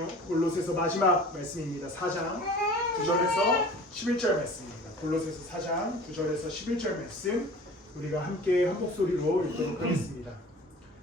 골로새서 마지막 말씀입니다. 4장 9절에서 11절 말씀입니다. 골로새서 4장 9절에서 11절 말씀 우리가 함께 한 목소리로 읽도록 하겠습니다.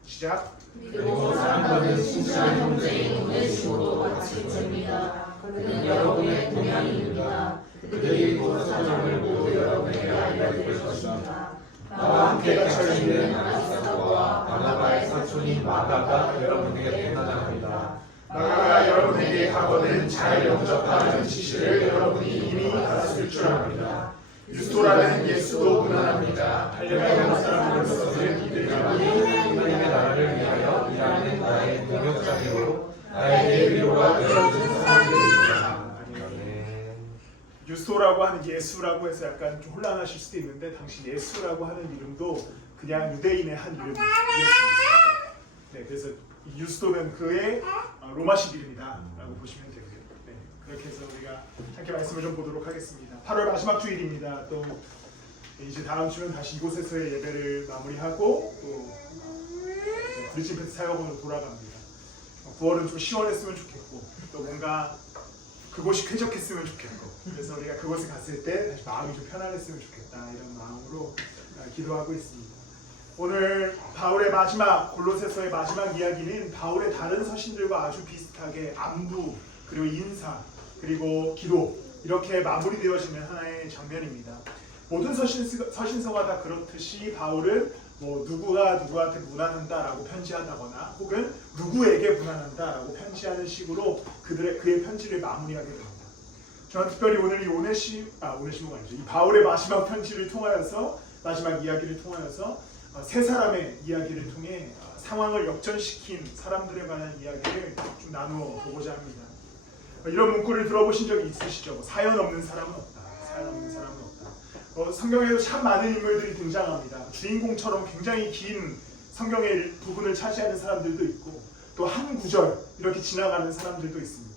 시작. 그리고 사랑받은 신실한 형제인 오네시모도 같이 옵니다. 그는 여러분의 동양인입니다. 그들이 본 사정을 모두 여러분에게 알려드릴 것입니다. 나와 함께 갇혀 있는 아리스타고와 바나바의 사촌인 마가가 여러분에게 편안합니다. 마가가 여러분에게 하거든 잘 영접하는 지시를 여러분이 이미 알았을 줄 압니다. 유스토라는 예수도 무난합니다. 할례받은 사람으로서는 이들이 하나님의 나라를 위하여 일하는 나의 동역자이고 나에게 위로가 되어준 사람들입니다. 유스토라고 하는 예수라고 해서 약간 좀 혼란하실 수도 있는데 당시 예수라고 하는 이름도 그냥 유대인의 한 이름이었습니다. 네, 그래서 유스토는 그의 로마식 이름이다라고 보시면 되고요. 네, 그렇게 해서 우리가 함께 말씀을 좀 보도록 하겠습니다. 8월 마지막 주일입니다. 또 이제 다음 주는 다시 이곳에서의 예배를 마무리하고 또 브리진 패스 사역원으로 돌아갑니다. 9월은 좀 시원했으면 좋겠고 또 뭔가 그곳이 쾌적했으면 좋겠고 그래서 우리가 그곳에 갔을 때 다시 마음이 좀 편안했으면 좋겠다 이런 마음으로 기도하고 있습니다. 오늘 바울의 마지막 골로새서의 마지막 이야기는 바울의 다른 서신들과 아주 비슷하게 안부 그리고 인사 그리고 기도 이렇게 마무리되어지는 하나의 장면입니다. 모든 서신서가 다 그렇듯이 바울은 뭐 누구가 누구한테 무난한다라고 편지하다거나 혹은 누구에게 무난한다라고 편지하는 식으로 그의 편지를 마무리하게 됩니다. 저는 특별히 오늘 이 오네시모가 아니죠. 이 바울의 마지막 편지를 통하여서 마지막 이야기를 통하여서 세 사람의 이야기를 통해 상황을 역전시킨 사람들에 관한 이야기를 좀 나누어 보고자 합니다. 이런 문구를 들어보신 적이 있으시죠? 사연 없는 사람은 없다. 사연 없는 사람은 없다. 성경에도 참 많은 인물들이 등장합니다. 주인공처럼 굉장히 긴 성경의 부분을 차지하는 사람들도 있고 또 한 구절 이렇게 지나가는 사람들도 있습니다.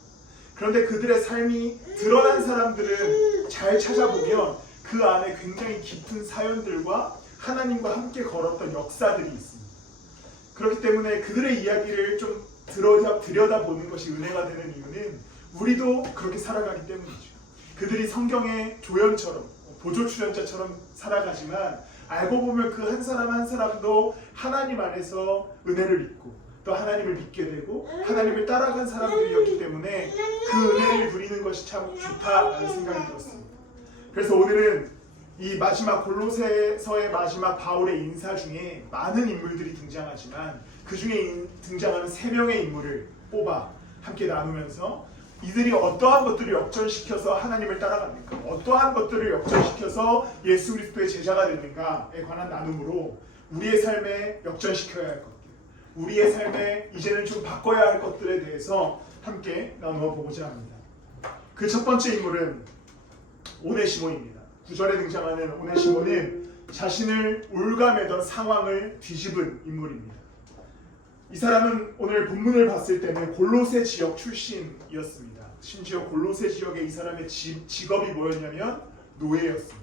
그런데 그들의 삶이 드러난 사람들은 잘 찾아보면 그 안에 굉장히 깊은 사연들과 하나님과 함께 걸었던 역사들이 있습니다. 그렇기 때문에 그들의 이야기를 좀 들여다보는 것이 은혜가 되는 이유는 우리도 그렇게 살아가기 때문이죠. 그들이 성경의 조연처럼 보조 출연자처럼 살아가지만 알고 보면 그 한 사람 한 사람도 하나님 안에서 은혜를 입고 또 하나님을 믿게 되고 하나님을 따라간 사람들이었기 때문에 그 은혜를 누리는 것이 참 좋다라는 생각이 들었습니다. 그래서 오늘은 이 마지막 골로새서의 마지막 바울의 인사 중에 많은 인물들이 등장하지만 그 중에 등장하는 3명의 인물을 뽑아 함께 나누면서 이들이 어떠한 것들을 역전시켜서 하나님을 따라갑니까? 어떠한 것들을 역전시켜서 예수 그리스도의 제자가 되는가에 관한 나눔으로 우리의 삶에 역전시켜야 할 것들, 우리의 삶에 이제는 좀 바꿔야 할 것들에 대해서 함께 나누어 보고자 합니다. 그 첫 번째 인물은 오네시모입니다. 9절에 등장하는 오네시모는 자신을 올가매던 상황을 뒤집은 인물입니다. 이 사람은 오늘 본문을 봤을 때는 골로새 지역 출신이었습니다. 심지어 골로새 지역의 이 사람의 직업이 뭐였냐면 노예였습니다.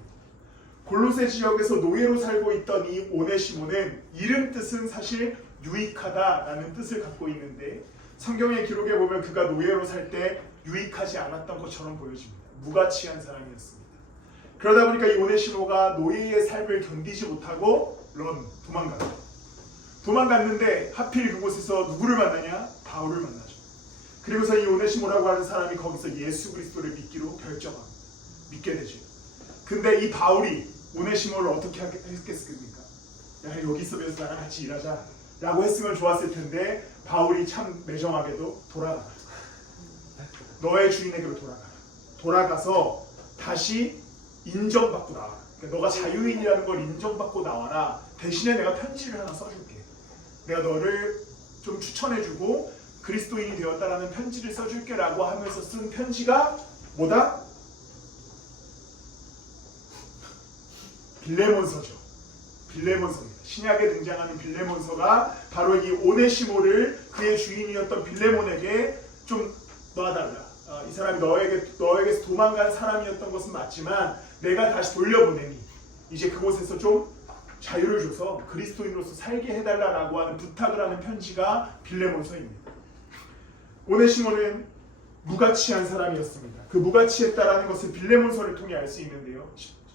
골로새 지역에서 노예로 살고 있던 이 오네시모는 이름 뜻은 사실 유익하다라는 뜻을 갖고 있는데 성경의 기록에 보면 그가 노예로 살 때 유익하지 않았던 것처럼 보여집니다. 무가치한 사람이었습니다. 그러다 보니까 이 오네시모가 노예의 삶을 견디지 못하고 도망갔는데 하필 그곳에서 누구를 만나냐? 바울을 만나죠. 그리고서 이 오네시모라고 하는 사람이 거기서 예수 그리스도를 믿게 되죠. 근데 이 바울이 오네시모를 어떻게 했겠습니까? 야, 여기 있으면서 나랑 같이 일하자 라고 했으면 좋았을 텐데 바울이 참 매정하게도 돌아가. 너의 주인에게로 돌아가서 다시 인정받고 나와라. 그러니까 너가 자유인이라는 걸 인정받고 나와라. 대신에 내가 편지를 하나 써줄게. 내가 너를 좀 추천해주고 그리스도인이 되었다라는 편지를 써줄게 라고 하면서 쓴 편지가 뭐다? 빌레몬서죠. 빌레몬서입니다. 신약에 등장하는 빌레몬서가 바로 이 오네시모를 그의 주인이었던 빌레몬에게 좀 놔달라. 이 사람이 너에게서 도망간 사람이었던 것은 맞지만 내가 다시 돌려보내니 이제 그곳에서 좀 자유를 줘서 그리스도인으로서 살게 해달라고 하는 부탁을 하는 편지가 빌레몬서입니다. 오네시모는 무가치한 사람이었습니다. 그 무가치했다라는 것을 빌레몬서를 통해 알 수 있는데요.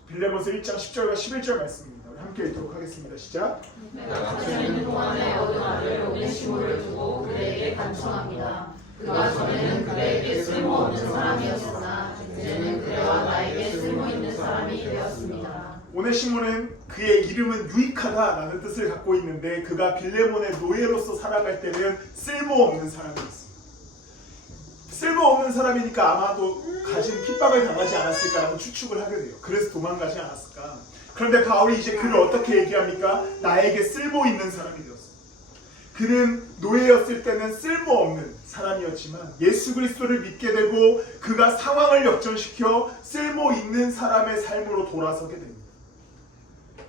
빌레몬서 1장 10절과 11절 말씀입니다. 우리 함께 읽도록 하겠습니다. 시작. 내가 갇혀 있는 동안에 얻은 아들 오네시모를 두고 그에게 간청합니다. 그가 전에는 그에게 쓸모없는 사람이었으나 이제는 그와 나에게 쓸모있는 사람이 되었습니다. 오네시모는 그의 이름은 유익하다라는 뜻을 갖고 있는데 그가 빌레몬의 노예로서 살아갈 때는 쓸모없는 사람이었습니다. 쓸모없는 사람이니까 아마도 가진 핍박을 당하지 않았을까라는 추측을 하게 돼요. 그래서 도망가지 않았을까. 그런데 바울이 이제 그를 어떻게 얘기합니까? 나에게 쓸모있는 사람이 되었습니다. 그는 노예였을 때는 쓸모없는 사람이었지만 예수 그리스도를 믿게 되고 그가 상황을 역전시켜 쓸모있는 사람의 삶으로 돌아서게 됩니다.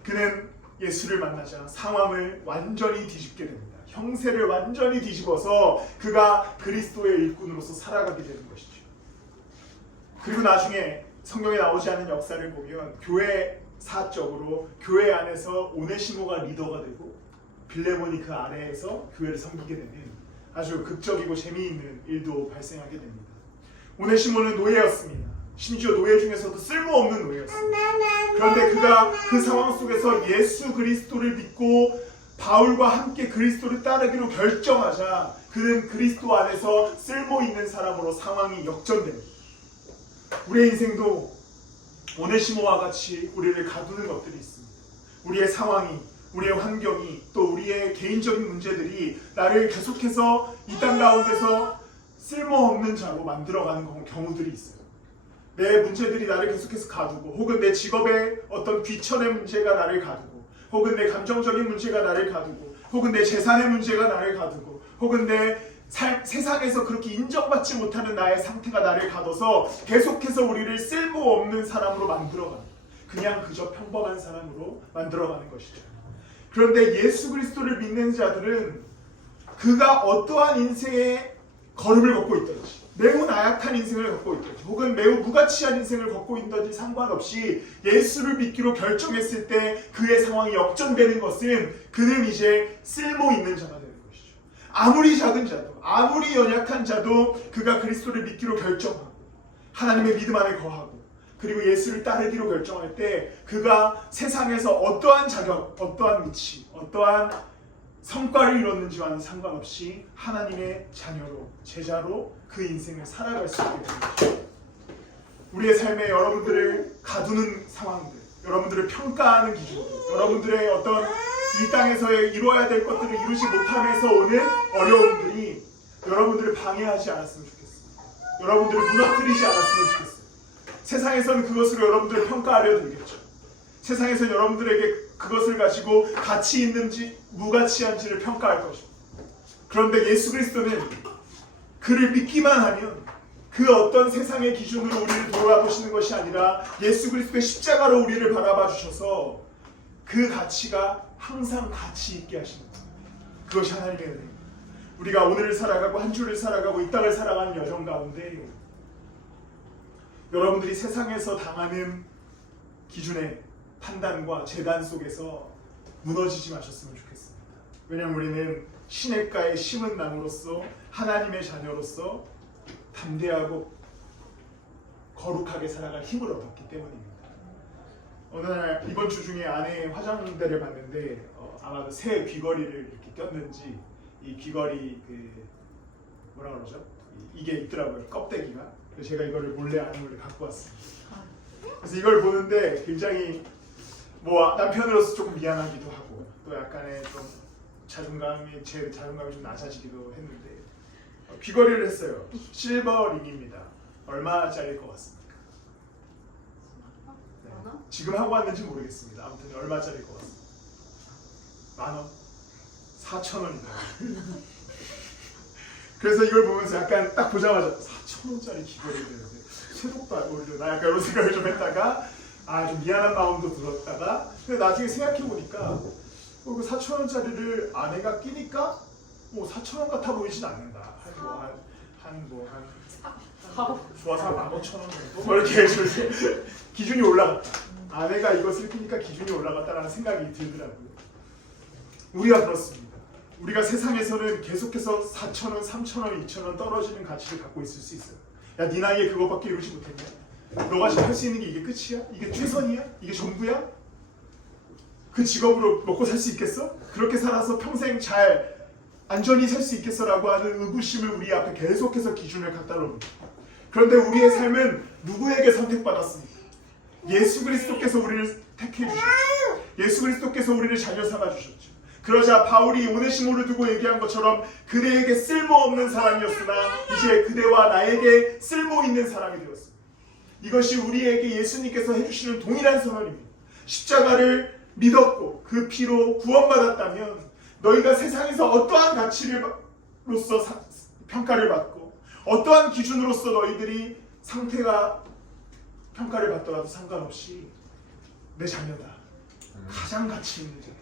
그는 예수를 만나자 상황을 완전히 뒤집게 됩니다. 형세를 완전히 뒤집어서 그가 그리스도의 일꾼으로서 살아가게 되는 것이죠. 그리고 나중에 성경에 나오지 않은 역사를 보면 교회사적으로 교회 안에서 오네시모가 리더가 되고 빌레몬이 그 아래에서 교회를 섬기게 되는 아주 극적이고 재미있는 일도 발생하게 됩니다. 오네시모는 노예였습니다. 심지어 노예 중에서도 쓸모없는 노예였습니다. 그런데 그가 그 상황 속에서 예수 그리스도를 믿고 바울과 함께 그리스도를 따르기로 결정하자 그는 그리스도 안에서 쓸모있는 사람으로 상황이 역전됩니다. 우리의 인생도 오네시모와 같이 우리를 가두는 것들이 있습니다. 우리의 상황이, 우리의 환경이, 또 우리의 개인적인 문제들이 나를 계속해서 이 땅 가운데서 쓸모없는 자로 만들어가는 경우들이 있어요. 내 문제들이 나를 계속해서 가두고, 혹은 내 직업의 어떤 귀천의 문제가 나를 가두고, 혹은 내 감정적인 문제가 나를 가두고, 혹은 내 재산의 문제가 나를 가두고, 혹은 내 세상에서 그렇게 인정받지 못하는 나의 상태가 나를 가둬서 계속해서 우리를 쓸모없는 사람으로 만들어가는, 그냥 그저 평범한 사람으로 만들어가는 것이죠. 그런데 예수 그리스도를 믿는 자들은 그가 어떠한 인생의 걸음을 걷고 있든지, 매우 나약한 인생을 걷고 있든지, 혹은 매우 무가치한 인생을 걷고 있든지 상관없이 예수를 믿기로 결정했을 때 그의 상황이 역전되는 것은 그는 이제 쓸모있는 자가 되는 것이죠. 아무리 작은 자도, 아무리 연약한 자도 그가 그리스도를 믿기로 결정하고 하나님의 믿음 안에 거하고 그리고 예수를 따르기로 결정할 때 그가 세상에서 어떠한 자격, 어떠한 위치, 어떠한 성과를 이뤘는지와는 상관없이 하나님의 자녀로, 제자로 그 인생을 살아갈 수 있게 됩니다. 우리의 삶에 여러분들을 가두는 상황들, 여러분들을 평가하는 기준들, 여러분들의 어떤 이 땅에서의 이루어야 될 것들을 이루지 못함에서 오는 어려움들이 여러분들을 방해하지 않았으면 좋겠습니다. 여러분들을 무너뜨리지 않았으면 좋겠어요. 세상에서는 그것으로 여러분들을 평가하려 들겠죠. 세상에서 여러분들에게 그것을 가지고 가치 있는지 무가치한지를 평가할 것입니다. 그런데 예수 그리스도는 그를 믿기만 하면 그 어떤 세상의 기준으로 우리를 돌아보시는 것이 아니라 예수 그리스도의 십자가로 우리를 바라봐 주셔서 그 가치가 항상 가치 있게 하시는 겁니다. 그것이 하나님의 은혜입니다. 우리가 오늘을 살아가고 한 주를 살아가고 이 땅을 살아가는 여정 가운데 여러분들이 세상에서 당하는 기준의 판단과 재단 속에서 무너지지 마셨으면 좋겠습니다. 왜냐하면 우리는 시냇가에 심은 나무로서 하나님의 자녀로서 담대하고 거룩하게 살아갈 힘을 얻었기 때문입니다. 어느 날 이번 주 중에 아내의 화장대를 봤는데 아마도 새 귀걸이를 이렇게 꼈는지 이 귀걸이 뭐라 그러죠? 이게 있더라고요. 껍데기가. 그래서 제가 이거를 몰래 아내를 갖고 왔습니다. 그래서 이걸 보는데 굉장히 남편으로서 조금 미안하기도 하고 또 약간의 좀 제 자존감이 좀 낮아지기도 했는데 귀걸이를 했어요. 실버 링입니다. 얼마짜리일 것 같습니까? 네. 지금 하고 왔는지 모르겠습니다. 아무튼 얼마짜리일 것 같습니다. 10,000원? 4,000원이다. 그래서 이걸 보면서 약간 딱 보자마자 4,000원짜리 귀걸이를 했는데 쇠독도 안 어울려. 나 약간 이런 생각을 좀 했다가 좀 미안한 마음도 들었다가 근데 나중에 생각해보니까 그 4,000원짜리를 아내가 끼니까 4,000원 같아 보이진 않는다. 좋아서 15,000원 정도? 이렇게 기준이 올라갔다. 아내가 이것을 끼니까 기준이 올라갔다라는 생각이 들더라고요. 우리가 그렇습니다. 우리가 세상에서는 계속해서 4,000원, 3,000원, 2,000원 떨어지는 가치를 갖고 있을 수 있어요. 야, 네 나이에 그거밖에 이루지 못했냐? 너가 지금 할 수 있는 게 이게 끝이야? 이게 최선이야? 이게 전부야? 그 직업으로 먹고 살 수 있겠어? 그렇게 살아서 평생 잘 안전히 살 수 있겠어? 라고 하는 의구심을 우리 앞에 계속해서 기준을 갖다 놓습니다. 그런데 우리의 삶은 누구에게 선택받았습니까? 예수 그리스도께서 우리를 택해 주셨죠. 예수 그리스도께서 우리를 자녀 삼아 주셨죠. 그러자 바울이 오네시모를 두고 얘기한 것처럼 그대에게 쓸모없는 사람이었으나 이제 그대와 나에게 쓸모있는 사람이 되었습니다. 이것이 우리에게 예수님께서 해주시는 동일한 선언입니다. 십자가를 믿었고 그 피로 구원받았다면 너희가 세상에서 어떠한 가치로서 평가를 받고 어떠한 기준으로서 너희들이 상태가 평가를 받더라도 상관없이 내 자녀다. 가장 가치 있는 자다.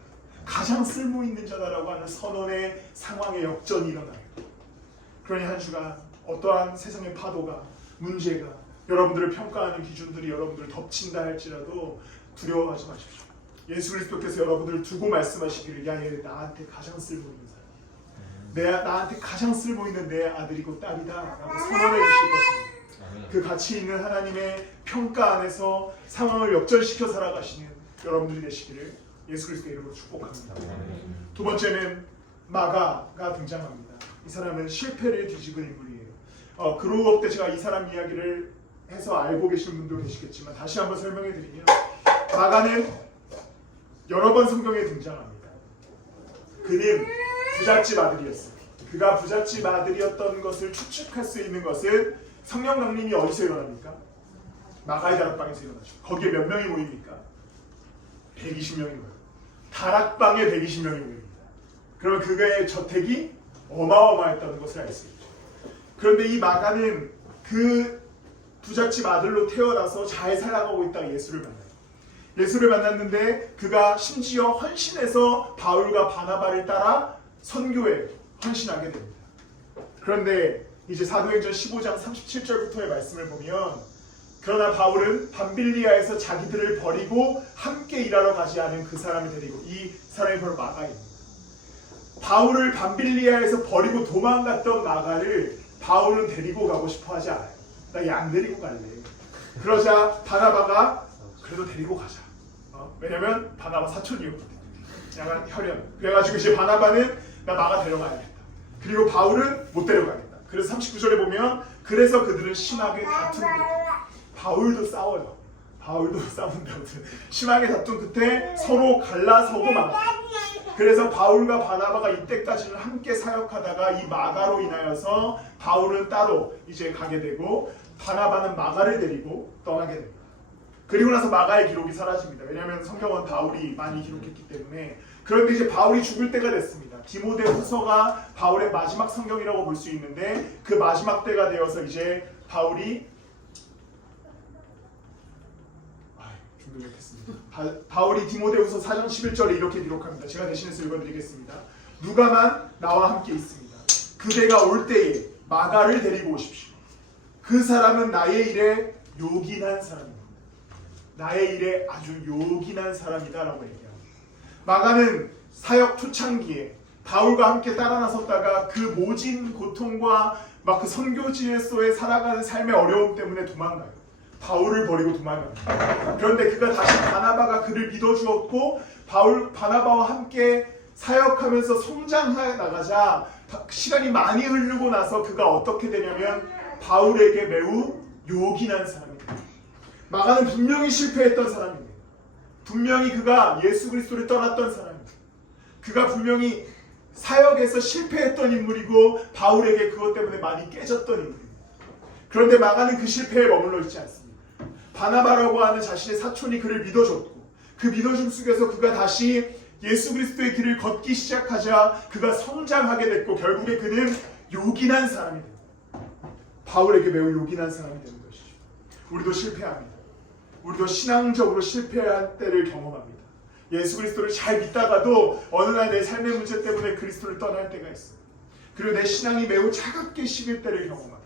가장 쓸모 있는 자다라고 하는 선언의 상황의 역전이 일어나요. 그러니 한 주간 어떠한 세상의 파도가 문제가 여러분들을 평가하는 기준들이 여러분들을 덮친다 할지라도 두려워하지 마십시오. 예수 그리스도께서 여러분들을 두고 말씀하시기를 야, 얘 나한테 가장 쓸모 있는 사람, 나한테 가장 쓸모 있는 내 아들이고 딸이다 라고 선언해 주실 것입니다. 그 가치 있는 하나님의 평가 안에서 상황을 역전시켜 살아가시는 여러분들이 되시기를 예수 그리스도의 이름으로 축복합니다. 두 번째는 마가가 등장합니다. 이 사람은 실패를 뒤집은 인물이에요. 그로업 때 제가 이 사람 이야기를 해서 알고 계신 분도 계시겠지만 다시 한번 설명해 드리면 마가는 여러 번 성경에 등장합니다. 그는 부잣집 아들이었어요. 그가 부잣집 아들이었던 것을 추측할 수 있는 것은 성령 강림이 어디서 일어납니까? 마가의 다락방에서 일어나죠. 거기에 몇 명이 모입니까? 120명이 모여요. 다락방에 120명이 모입니다. 그러면 그의 저택이 어마어마했다는 것을 알 수 있죠. 그런데 이 마가는 그 부잣집 아들로 태어나서 잘 살아가고 있다가 예수를 만나요. 예수를 만났는데 그가 심지어 헌신해서 바울과 바나바를 따라 선교에 헌신하게 됩니다. 그런데 이제 사도행전 15장 37절부터의 말씀을 보면 그러나 바울은 밤빌리아에서 자기들을 버리고 함께 일하러 가지 않은 그 사람을 데리고 이 사람이 바로 마가입니다. 바울을 밤빌리아에서 버리고 도망갔던 마가를 바울은 데리고 가고 싶어 하지 않아요. 나 양 데리고 갈래. 그러자 바나바가 그래도 데리고 가자. 왜냐면 바나바 사촌이었거든. 약간 혈연. 그래가지고 이제 바나바는 나 마가 데려가야겠다. 그리고 바울은 못 데려가겠다. 그래서 39절에 보면 그래서 그들은 심하게 다툰 끝. 바울도 싸워요. 바울도 싸운다고 심하게 다툰 끝에 서로 갈라서고 막. 그래서 바울과 바나바가 이때까지는 함께 사역하다가 이 마가로 인하여서 바울은 따로 이제 가게 되고 바나바는 마가를 데리고 떠나게 됩니다. 그리고 나서 마가의 기록이 사라집니다. 왜냐하면 성경은 바울이 많이 기록했기 때문에. 그런데 이제 바울이 죽을 때가 됐습니다. 디모데후서가 바울의 마지막 성경이라고 볼 수 있는데 그 마지막 때가 되어서 이제 바울이 바울이 디모데후서 4장 11절에 이렇게 기록합니다. 제가 대신해서 읽어드리겠습니다. 누가만 나와 함께 있습니다. 그대가 올 때에 마가를 데리고 오십시오. 그 사람은 나의 일에 요긴한 사람입니다. 나의 일에 아주 요긴한 사람이다 라고 얘기합니다. 마가는 사역 초창기에 바울과 함께 따라 나섰다가 그 모진 고통과 막 그 선교지에서의 살아가는 삶의 어려움 때문에 도망가요. 바울을 버리고 도망갑니다. 그런데 그가 다시 바나바가 그를 믿어주었고 바나바와 함께 사역하면서 성장해 나가자 시간이 많이 흐르고 나서 그가 어떻게 되냐면 바울에게 매우 요긴한 사람이 됩니다. 마가는 분명히 실패했던 사람입니다. 분명히 그가 예수 그리스도를 떠났던 사람입니다. 그가 분명히 사역에서 실패했던 인물이고 바울에게 그것 때문에 많이 깨졌던 인물입니다. 그런데 마가는 그 실패에 머물러 있지 않습니다. 바나바라고 하는 자신의 사촌이 그를 믿어줬고 그 믿어줌 속에서 그가 다시 예수 그리스도의 길을 걷기 시작하자 그가 성장하게 됐고 결국에 그는 요긴한 사람이 됩니다. 바울에게 매우 요긴한 사람이 되는 것이죠. 우리도 실패합니다. 우리도 신앙적으로 실패할 때를 경험합니다. 예수 그리스도를 잘 믿다가도 어느 날 내 삶의 문제 때문에 그리스도를 떠날 때가 있어요. 그리고 내 신앙이 매우 차갑게 식을 때를 경험합니다.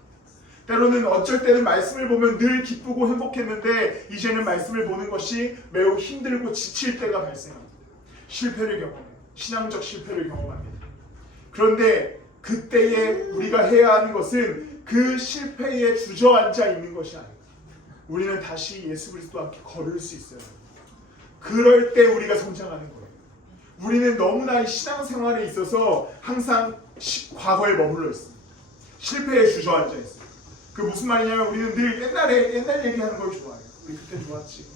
때로는 어쩔 때는 말씀을 보면 늘 기쁘고 행복했는데 이제는 말씀을 보는 것이 매우 힘들고 지칠 때가 발생합니다. 실패를 경험해요. 신앙적 실패를 경험합니다. 그런데 그때에 우리가 해야 하는 것은 그 실패에 주저앉아 있는 것이 아니고 우리는 다시 예수 그리스도와 함께 걸을 수 있어요. 그럴 때 우리가 성장하는 거예요. 우리는 너무나 신앙생활에 있어서 항상 과거에 머물러 있습니다. 실패에 주저앉아 있어요. 그 무슨 말이냐면 우리는 늘 옛날 얘기하는 걸 좋아해요. 우리 그때 좋았지.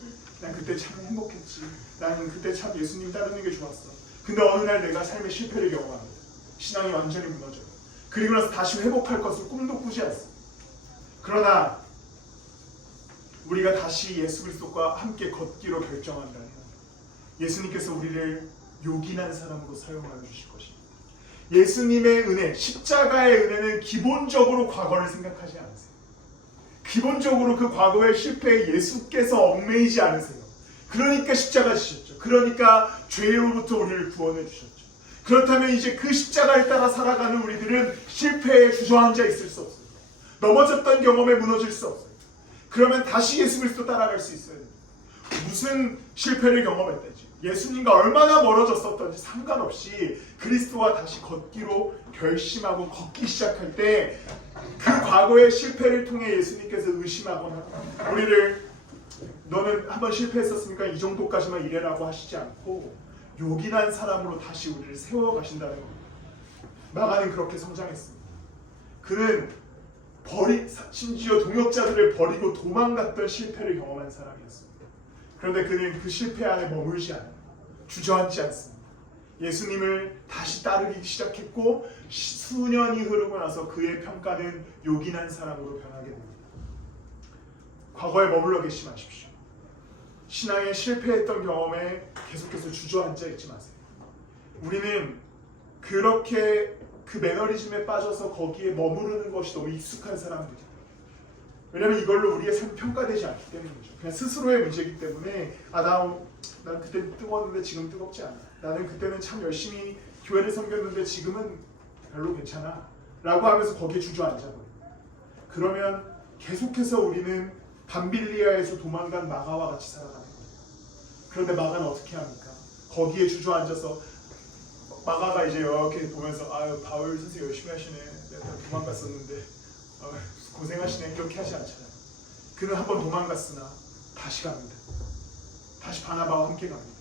난 그때 참 행복했지. 나는 그때 참 예수님 따르는 게 좋았어. 근데 어느 날 내가 삶의 실패를 경험합니다. 신앙이 완전히 무너져요. 그리고 나서 다시 회복할 것을 꿈도 꾸지 않습니다. 그러나 우리가 다시 예수 그리스도와 함께 걷기로 결정한다면 예수님께서 우리를 요긴한 사람으로 사용하여 주실 것입니다. 예수님의 은혜, 십자가의 은혜는 기본적으로 과거를 생각하지 않으세요. 기본적으로 그 과거의 실패에 예수께서 얽매이지 않으세요. 그러니까 십자가 지셨죠. 그러니까 죄로부터 우리를 구원해 주셨죠. 그렇다면 이제 그 십자가를 따라 살아가는 우리들은 실패에 주저앉아 있을 수 없어요. 넘어졌던 경험에 무너질 수 없어요. 그러면 다시 예수 그리스도 따라갈 수 있어요. 무슨 실패를 경험했든지 예수님과 얼마나 멀어졌었던지 상관없이 그리스도와 다시 걷기로 결심하고 걷기 시작할 때 그 과거의 실패를 통해 예수님께서 의심하거나 우리를 너는 한번 실패했었으니까 이 정도까지만 이래라고 하시지 않고 요긴한 사람으로 다시 우리를 세워가신다는 겁니다. 마가는 그렇게 성장했습니다. 그는 심지어 동역자들을 버리고 도망갔던 실패를 경험한 사람이었습니다. 그런데 그는 그 실패 안에 머물지 않아요. 주저앉지 않습니다. 예수님을 다시 따르기 시작했고 수년이 흐르고 나서 그의 평가는 요긴한 사람으로 변하게 됩니다. 과거에 머물러 계시지 마십시오. 신앙에 실패했던 경험에 계속해서 주저앉아 있지 마세요. 우리는 그렇게 그 매너리즘에 빠져서 거기에 머무르는 것이 너무 익숙한 사람들이에요. 왜냐하면 이걸로 우리의 삶이 평가되지 않기 때문이죠. 그냥 스스로의 문제이기 때문에 난 그때 뜨거웠는데 지금 뜨겁지 않아. 나는 그때는 참 열심히 교회를 섬겼는데 지금은 별로 괜찮아 라고 하면서 거기에 주저앉아 버려요. 그러면 계속해서 우리는 밤빌리아에서 도망간 마가와 같이 살아가는 거예요. 그런데 마가는 어떻게 합니까? 거기에 주저앉아서 마가가 이제 이렇게 보면서 아유 바울 선생님 열심히 하시네. 내가 도망갔었는데 고생하시네. 이렇게 하지 않잖아요. 그는 한번 도망갔으나 다시 갑니다. 다시 바나바와 함께 갑니다.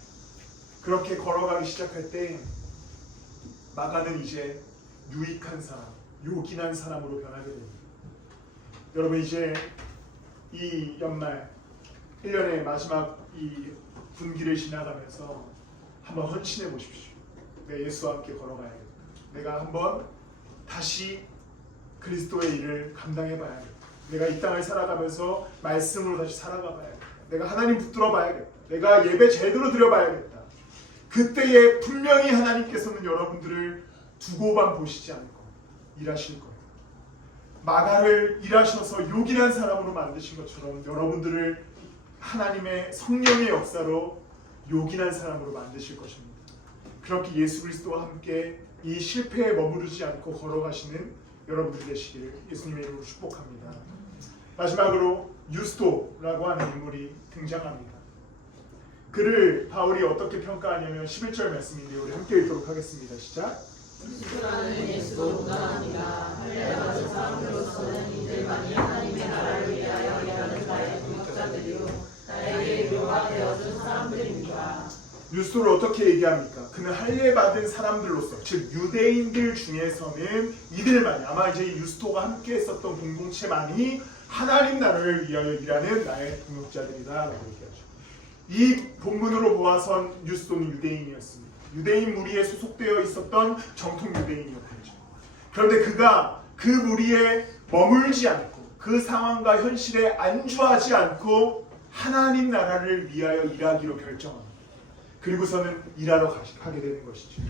그렇게 걸어가기 시작할 때 마가는 이제 유익한 사람, 요긴한 사람으로 변하게 됩니다. 여러분 이제 이 연말 1년의 마지막 이 분기를 지나가면서 한번 헌신해 보십시오. 내가 예수와 함께 걸어가야겠다. 내가 한번 다시 그리스도의 일을 감당해 봐야겠다. 내가 이 땅을 살아가면서 말씀으로 다시 살아가 봐야겠다. 내가 하나님 붙들어 봐야겠다. 내가 예배 제대로 드려 봐야겠다. 그때에 분명히 하나님께서는 여러분들을 두고만 보시지 않을 겁니다. 일하실 거예요. 마가를 일하셔서 요긴한 사람으로 만드신 것처럼 여러분들을 하나님의 성령의 역사로 요긴한 사람으로 만드실 것입니다. 그렇게 예수 그리스도와 함께 이 실패에 머무르지 않고 걸어가시는 여러분들 되시기를 예수님의 이름으로 축복합니다. 마지막으로 유스도라고 하는 인물이 등장합니다. 그를 바울이 어떻게 평가하냐면 11절 말씀인데요. 우리 함께 읽도록 하겠습니다. 시작. 그리스도라는 예수도 무난합니다. 할례받은 사람들로서는 이들만이 하나님의 나라를 위하여 일하는 나의 동역자들이요 나에게 위로가 되어준 사람들입니다. 유스도를 어떻게 얘기합니까? 그는 할례받은 사람들로서, 즉 유대인들 중에서는 이들만이, 아마 이제 유스도가 함께 했었던 공동체만이 하나님 나라를 위하여 일하는 나의 동역자들이다 라고 얘기하죠. 이 본문으로 보아선 유스도는 유대인이었습니다. 유대인 무리에 소속되어 있었던 정통 유대인이었죠. 그런데 그가 그 무리에 머물지 않고 그 상황과 현실에 안주하지 않고 하나님 나라를 위하여 일하기로 결정합니다. 그리고서는 일하러 가게 되는 것이죠.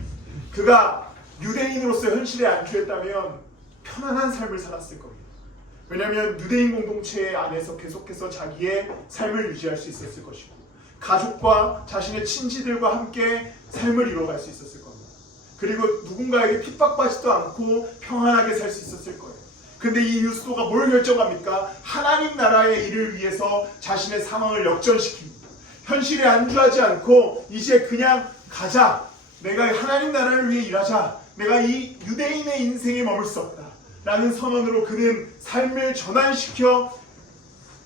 그가 유대인으로서 현실에 안주했다면 편안한 삶을 살았을 겁니다. 왜냐하면 유대인 공동체 안에서 계속해서 자기의 삶을 유지할 수 있었을 것이고 가족과 자신의 친지들과 함께 삶을 이뤄갈 수 있었을 겁니다. 그리고 누군가에게 핍박받지도 않고 평안하게 살 수 있었을 거예요. 근데 이 유스도가 뭘 결정합니까? 하나님 나라의 일을 위해서 자신의 상황을 역전시킵니다. 현실에 안주하지 않고 이제 그냥 가자. 내가 하나님 나라를 위해 일하자. 내가 이 유대인의 인생에 머물 수 없다 라는 선언으로 그는 삶을 전환시켜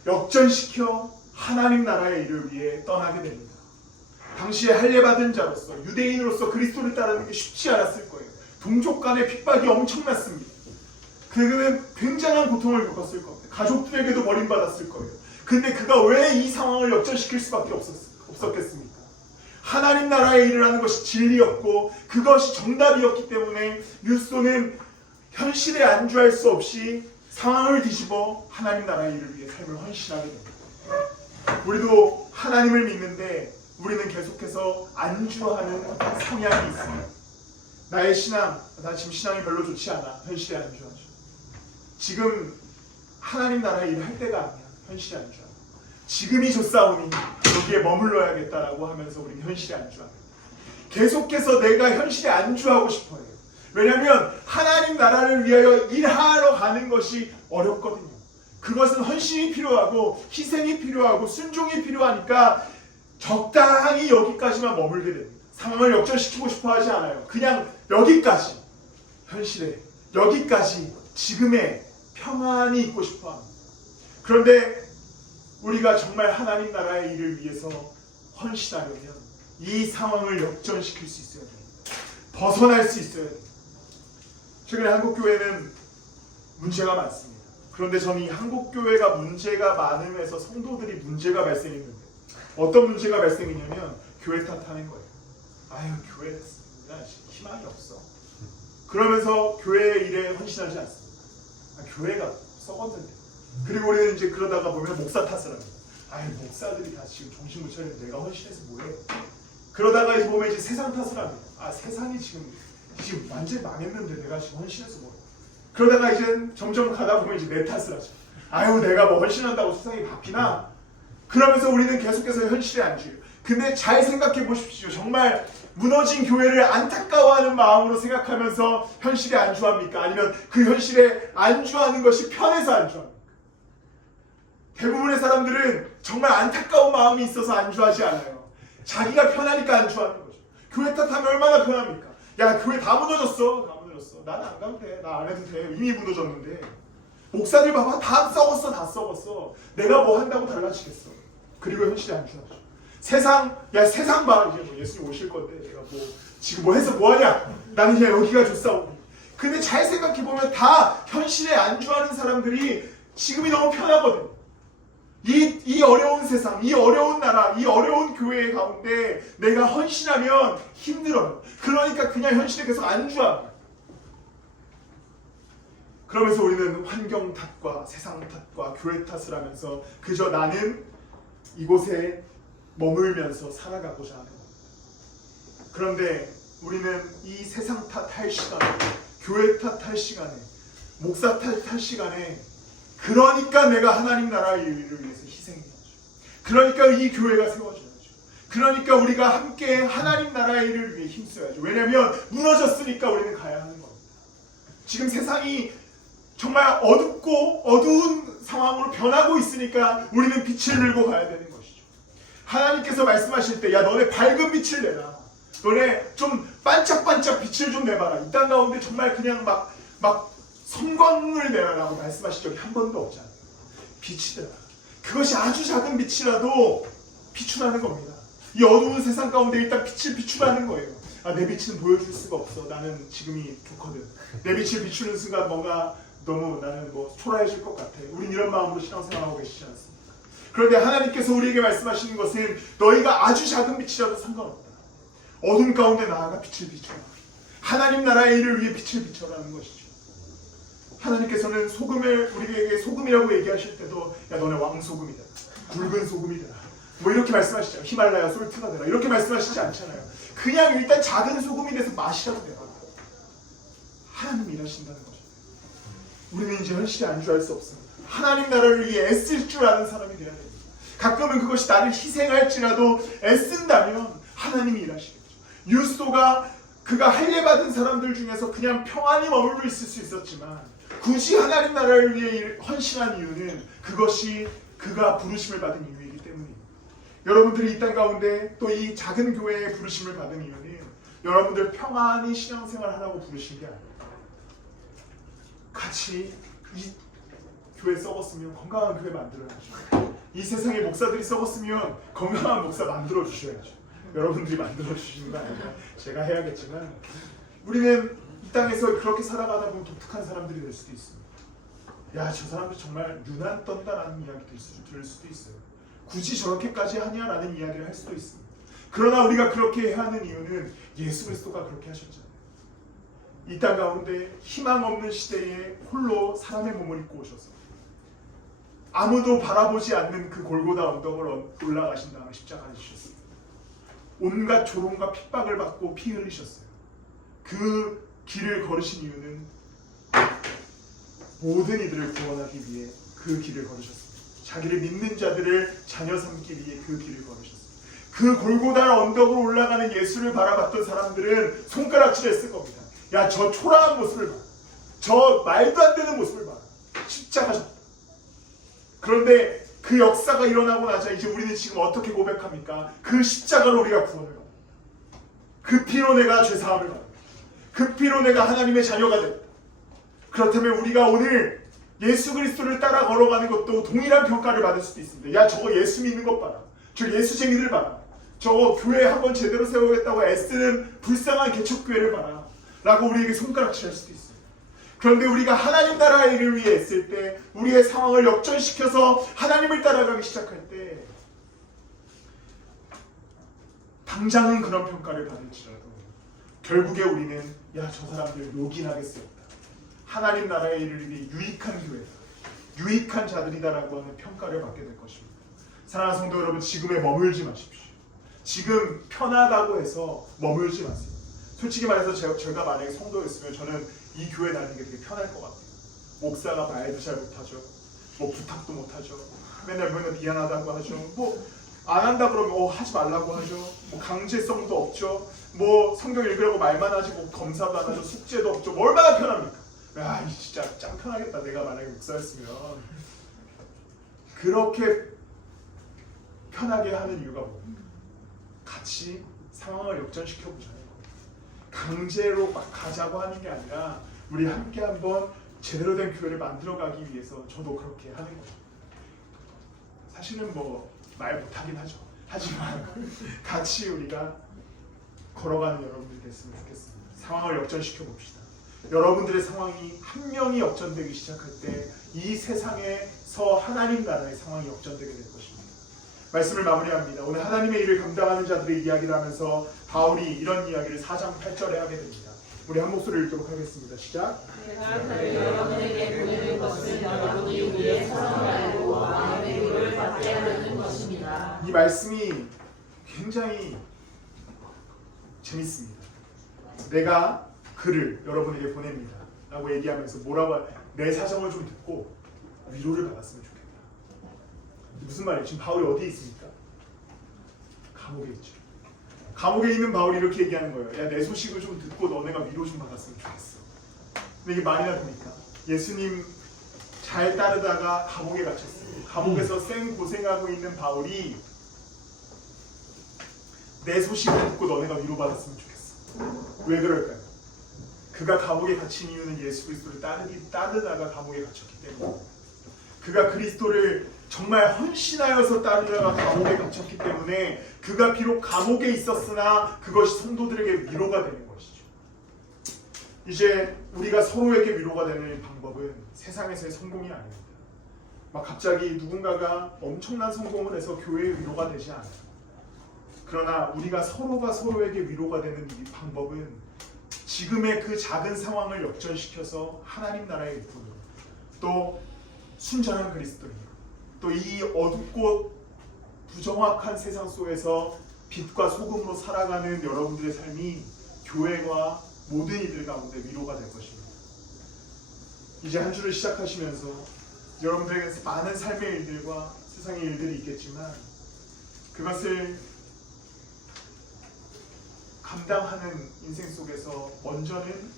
역전시켜 하나님 나라의 일을 위해 떠나게 됩니다. 당시에 할례받은 자로서 유대인으로서 그리스도를 따르는 게 쉽지 않았을 거예요. 동족 간의 핍박이 엄청났습니다. 그는 굉장한 고통을 겪었을 겁니다. 가족들에게도 버림받았을 거예요. 근데 그가 왜 이 상황을 역전시킬 수밖에 없었겠습니까? 하나님 나라의 일을 하는 것이 진리였고 그것이 정답이었기 때문에 유스도는 현실에 안주할 수 없이 상황을 뒤집어 하나님 나라의 일을 위해 삶을 헌신하게 됩니다. 우리도 하나님을 믿는데 우리는 계속해서 안주하는 성향이 있습니다. 나의 신앙, 나 지금 신앙이 별로 좋지 않아. 현실에 안주하죠. 지금 하나님 나라의 일을 할 때가 아니야. 현실에 안주하고. 지금이 좋사오니 여기에 머물러야겠다라고 하면서 우리는 현실에 안주합니다. 계속해서 내가 현실에 안주하고 싶어요. 왜냐하면 하나님 나라를 위하여 일하러 가는 것이 어렵거든요. 그것은 헌신이 필요하고 희생이 필요하고 순종이 필요하니까 적당히 여기까지만 머물게 됩니다. 상황을 역전시키고 싶어 하지 않아요. 그냥 여기까지, 현실에 여기까지 지금의 평안이 있고 싶어 합니다. 그런데 우리가 정말 하나님 나라의 일을 위해서 헌신하려면 이 상황을 역전시킬 수 있어야 됩니다. 벗어날 수 있어야 됩니다. 최근에 한국교회는 문제가 많습니다. 그런데 저는 이 한국교회가 문제가 많음에서 성도들이 문제가 발생했는데 어떤 문제가 발생했냐면 교회 탓하는 거예요. 아유 교회는 희망이 없어. 그러면서 교회 일에 헌신하지 않습니다. 교회가 썩었는데. 그리고 우리는 이제 그러다가 보면 목사 탓을 합니다. 아유 목사들이 다 지금 정신 못 차리는데 내가 헌신해서 뭐해. 그러다가 이제 보면 이제 세상 탓을 합니다. 아 세상이 지금 완전히 망했는데 내가 지금 헌신해서 뭐해. 그러다가 이제 점점 가다 보면 이제 내 탓을 하죠. 아유 내가 뭐 헌신한다고 세상이 바뀌나. 그러면서 우리는 계속해서 현실에 안주해요. 근데 잘 생각해 보십시오. 정말 무너진 교회를 안타까워하는 마음으로 생각하면서 현실에 안주합니까? 아니면 그 현실에 안주하는 것이 편해서 안주합니까? 대부분의 사람들은 정말 안타까운 마음이 있어서 안주하지 않아요. 자기가 편하니까 안주하는 거죠. 교회 탓하면 얼마나 편합니까? 야 교회 다 무너졌어. 다 무너졌어. 나는 안 가도 돼. 나 안 해도 돼. 이미 무너졌는데. 목사들 봐봐. 다 썩었어. 다 썩었어. 내가 뭐 한다고 달라지겠어. 그리고 현실에 안주하죠. 세상 봐. 이제 뭐 예수님 오실 건데 내가 뭐 지금 뭐 해서 뭐 하냐? 나는 그냥 여기가 좋사오니. 근데 잘 생각해 보면 다 현실에 안주하는 사람들이 지금이 너무 편하거든. 이 어려운 세상, 이 어려운 나라, 이 어려운 교회 가운데 내가 헌신하면 힘들어요. 그러니까 그냥 현실에 계속 안주합니다. 그러면서 우리는 환경 탓과 세상 탓과 교회 탓을 하면서 그저 나는 이곳에 머물면서 살아가고자 하는 겁니다. 그런데 우리는 이 세상 탓할 시간에, 교회 탓할 시간에, 목사 탓할 시간에 그러니까 내가 하나님 나라의 일을 위해서 희생해야죠. 그러니까 이 교회가 세워져야죠. 그러니까 우리가 함께 하나님 나라의 일을 위해 힘써야죠. 왜냐하면 무너졌으니까 우리는 가야 하는 겁니다. 지금 세상이 정말 어둡고 어두운 상황으로 변하고 있으니까 우리는 빛을 들고 가야 되는 것이죠. 하나님께서 말씀하실 때 야 너네 밝은 빛을 내라. 너네 좀 반짝반짝 빛을 좀 내봐라. 이 땅 가운데 정말 그냥 막 성광을 내라라고 말씀하신 적이 한 번도 없잖아요. 빛이더라. 그것이 아주 작은 빛이라도 비추라는 겁니다. 이 어두운 세상 가운데 일단 빛을 비추라는 거예요. 아, 내 빛은 보여줄 수가 없어. 나는 지금이 좋거든. 내 빛을 비추는 순간 뭔가 너무 나는 뭐 초라해질 것 같아. 우린 이런 마음으로 신앙생활하고 계시지 않습니까? 그런데 하나님께서 우리에게 말씀하시는 것은 너희가 아주 작은 빛이라도 상관없다. 어둠 가운데 나아가 빛을 비춰라. 하나님 나라의 일을 위해 빛을 비춰라는 것이죠. 하나님께서는 소금을 우리에게 소금이라고 얘기하실 때도 야 너네 왕소금이다. 굵은 소금이다. 뭐 이렇게 말씀하시죠. 히말라야 솔트가 되라. 이렇게 말씀하시지 않잖아요. 그냥 일단 작은 소금이 돼서 맛이라도 내라. 하나님이 일하신다는 거죠. 우리는 이제 현실에 안주할 수 없습니다. 하나님 나라를 위해 애쓸 줄 아는 사람이 되어야 됩니다. 가끔은 그것이 나를 희생할지라도 애쓴다면 하나님이 일하시겠죠. 유스도가 그가 할례받은 사람들 중에서 그냥 평안히 머물러 있을 수 있었지만 굳이 하나님 나라를 위해 헌신한 이유는 그것이 그가 부르심을 받은 이유이기 때문입니다. 여러분들이 이 땅 가운데 또 이 작은 교회에 부르심을 받은 이유는 여러분들 평안히 신앙생활 하라고 부르신 게 아니에요. 같이 이 교회 썩었으면 건강한 교회 만들어야죠. 이 세상에 목사들이 썩었으면 건강한 목사 만들어 주셔야죠. 여러분들이 만들어 주시는 거 아니라 제가 해야겠지만 우리는 이 땅에서 그렇게 살아가다 보면 독특한 사람들이 될 수도 있습니다. 야, 저 사람들 정말 유난 떤다라는 이야기 들을 수도 있어요. 굳이 저렇게까지 하냐라는 이야기를 할 수도 있습니다. 그러나 우리가 그렇게 해야 하는 이유는 예수 그리스도가 그렇게 하셨잖아요. 이 땅 가운데 희망 없는 시대에 홀로 사람의 몸을 입고 오셔서 아무도 바라보지 않는 그 골고다 언덕을 올라가신 다음에 십자가를 지셨어요. 온갖 조롱과 핍박을 받고 피 흘리셨어요. 그 길을 걸으신 이유는 모든 이들을 구원하기 위해 그 길을 걸으셨습니다. 자기를 믿는 자들을 자녀 삼기 위해 그 길을 걸으셨습니다. 그 골고다 언덕으로 올라가는 예수를 바라봤던 사람들은 손가락질했을 겁니다. 야, 저 초라한 모습을 봐. 저 말도 안 되는 모습을 봐. 십자가셨다. 그런데 그 역사가 일어나고 나자 이제 우리는 지금 어떻게 고백합니까? 그 십자가로 우리가 구원을 받아. 그 피로 내가 죄사함을 받아. 그 피로 내가 하나님의 자녀가 됐다. 그렇다면 우리가 오늘 예수 그리스도를 따라 걸어가는 것도 동일한 평가를 받을 수도 있습니다. 야, 저거 예수 믿는 것 봐라. 저 예수쟁이들 봐라. 저거 교회 한번 제대로 세우겠다고 애쓰는 불쌍한 개척교회를 봐라. 라고 우리에게 손가락질할 수도 있어요. 그런데 우리가 하나님 나라의 일을 위해 애쓸 때, 우리의 상황을 역전시켜서 하나님을 따라가기 시작할 때 당장은 그런 평가를 받을지라도 결국에 우리는 야, 저 사람들 요긴하겠습니다. 하나님 나라의 일을 위해 유익한 교회다, 유익한 자들이다라고 하는 평가를 받게 될 것입니다. 사랑하는 성도 여러분, 지금에 머물지 마십시오. 지금 편하다고 해서 머물지 마세요. 솔직히 말해서 제가 만약에 성도였으면 저는 이 교회 다니는 게 되게 편할 것 같아요. 목사가 말도 잘 못하죠. 뭐 부탁도 못하죠. 맨날 미안하다고 하죠. 뭐 안 한다 그러면 하지 말라고 하죠. 뭐 강제성도 없죠. 뭐 성경 읽으라고 말만 하지 뭐 검사도 안 하죠. 숙제도 없죠. 뭐 얼마나 편합니까? 야, 진짜 짱 편하겠다. 내가 만약에 목사였으면. 그렇게 편하게 하는 이유가 뭡니까? 같이 상황을 역전시켜보자는 겁니다. 강제로 막 가자고 하는 게 아니라 우리 함께 한번 제대로 된 교회를 만들어가기 위해서 저도 그렇게 하는 거죠. 사실은 뭐 말 못하긴 하죠. 하지만 같이 우리가 걸어가는 여러분들이 됐으면 좋겠습니다. 상황을 역전시켜 봅시다. 여러분들의 상황이 한 명이 역전되기 시작할 때 이 세상에서 하나님 나라의 상황이 역전되게 될 것입니다. 말씀을 마무리합니다. 오늘 하나님의 일을 감당하는 자들의 이야기를 하면서 바울이 이런 이야기를 4장 8절에 하게 됩니다. 우리 한 목소리 읽도록 하겠습니다. 시작. 여러분에게 보내는 것은 여러분이 우리의 사랑을 알고 마음의 위로를 받게 하려는 것입니다. 이 말씀이 굉장히 재밌습니다. 내가 그를 여러분에게 보냅니다 라고 얘기하면서 뭐라고 내 사정을 좀 듣고 위로를 받았으면 좋겠다. 무슨 말이에요? 지금 바울이 어디에 있습니까? 감옥에 있죠. 감옥에 있는 바울이 이렇게 얘기하는 거예요. 야, 내 소식을 좀 듣고 너네가 위로 좀 받았으면 좋겠어. 근데 이게 말이나 됩니까? 예수님 잘 따르다가 감옥에 갇혔어요. 감옥에서 생 고생하고 있는 바울이 내 소식을 듣고 너네가 위로받았으면 좋겠어. 왜 그럴까요? 그가 감옥에 갇힌 이유는 예수 그리스도를 따르다가 감옥에 갇혔기 때문에, 그가 그리스도를 정말 헌신하여서 따르다가 감옥에 갇혔기 때문에 그가 비록 감옥에 있었으나 그것이 성도들에게 위로가 되는 것이죠. 이제 우리가 서로에게 위로가 되는 방법은 세상에서의 성공이 아닙니다. 막 갑자기 누군가가 엄청난 성공을 해서 교회의 위로가 되지 않아요. 그러나 우리가 서로가 서로에게 위로가 되는 이 방법은 지금의 그 작은 상황을 역전시켜서 하나님 나라의 일꾼으로, 또 순전한 그리스도인으로, 또 이 어둡고 부정확한 세상 속에서 빛과 소금으로 살아가는 여러분들의 삶이 교회와 모든 이들 가운데 위로가 될 것입니다. 이제 한 주를 시작하시면서 여러분들에게 많은 삶의 일들과 세상의 일들이 있겠지만 그것을 감당하는 인생 속에서 먼저는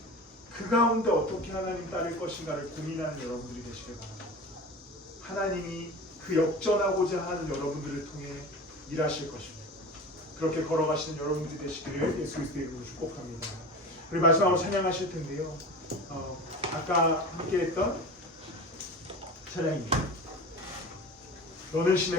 그 가운데 어떻게 하나님 따를 것인가를 고민하는 여러분들이 되시길 바랍니다. 하나님이 그 역전하고자 하는 여러분들을 통해 일하실 것입니다. 그렇게 걸어가시는 여러분들이 되시기를 예수 그리스도의 이름으로 축복합니다. 우리 마지막으로 찬양하실 텐데요. 아까 함께했던 찬양입니다. 너는 신의